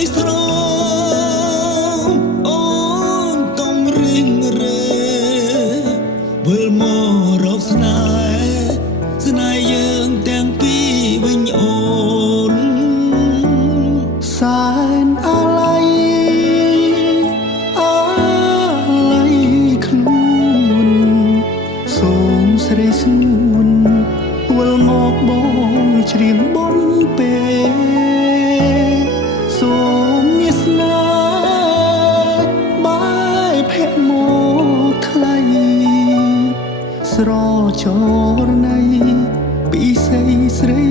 យស្រងអូនកំរិញរេវិលមករកស្នេហ៍យើងទាំងពីរវិញអូនសែនអាឡ័យខ្លួនសូមស្រីស្ងួនវិលមកបងច្រៀងបំពេសូមញាស្នាបាយភ័ក្រមកថ្លៃស្រចរណៃពីស័យស្រី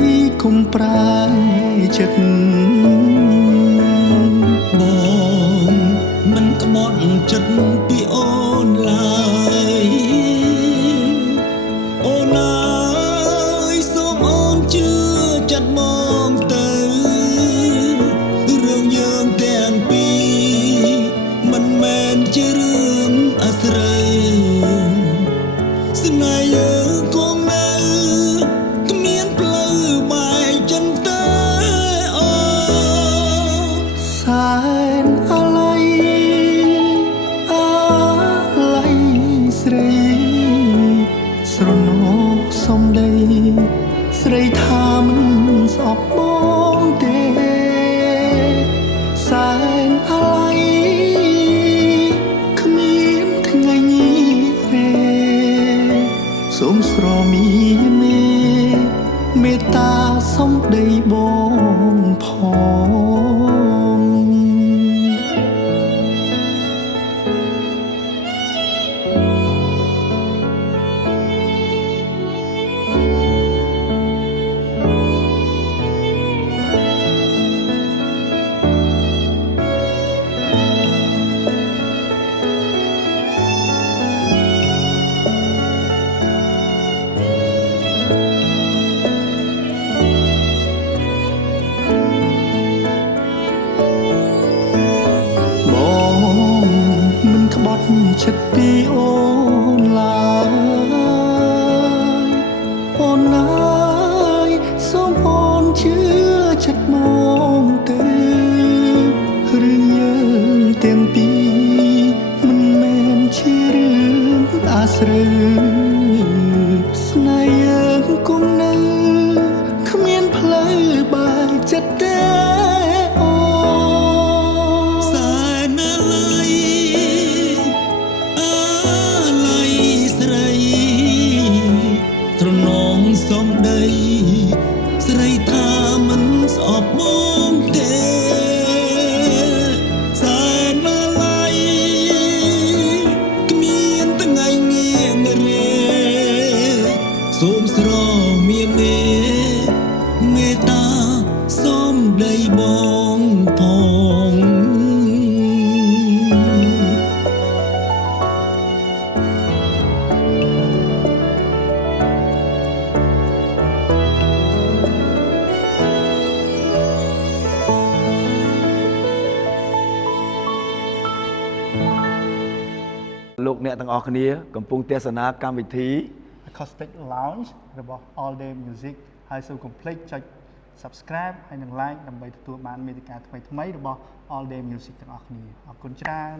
គុំប្រាយចិត្តបងមិនក្បត់ចិត្តពីអូនឡើយអូនអើយសូមអូនជឿចិត្តមកទៅរឿងយើងទាំងពីរមិនមែនជារឿងអាស្រូវស្នេហ៍យើងគង់នៅគ្មានផ្លូវបែកចិនទេអូសែនអាឡ័យស្រីស្រណោសំដីស្រីថាមិនស្អប់បងទេសែនអាឡ័យគ្មានថ្ងៃញីរេសូមស្រមីមេត្តាសំដីបងផងចិត្តពីអូនឡើយអូនអើយសូមអូនជឿចិត្តមកទៅរឿងយើងទាំងពីរមិនមែនជារឿងអាស្រូវស្នេហ៍យើងគង់នៅគ្មានផ្លូវបែកចិត្តទេសំដីស្រីថាមិនស្អប់មកទេសែនអាឡ័យគ្មានថ្ងៃងាករេសូមស្រមានមេត្តាសំដីបងផងលោកអ្នកទាំងអស់គ្នាកំពុងទេសនាកម្មវិធី Acoustic Lounge របស់ All Day Music ហើយសូមកុំភ្លេចចុច Subscribe ហើយនិង Like ដើម្បីទទួលបានមាតិកាថ្មីៗរបស់ All Day Music ទាំងអស់គ្នាអរគុណច្រើន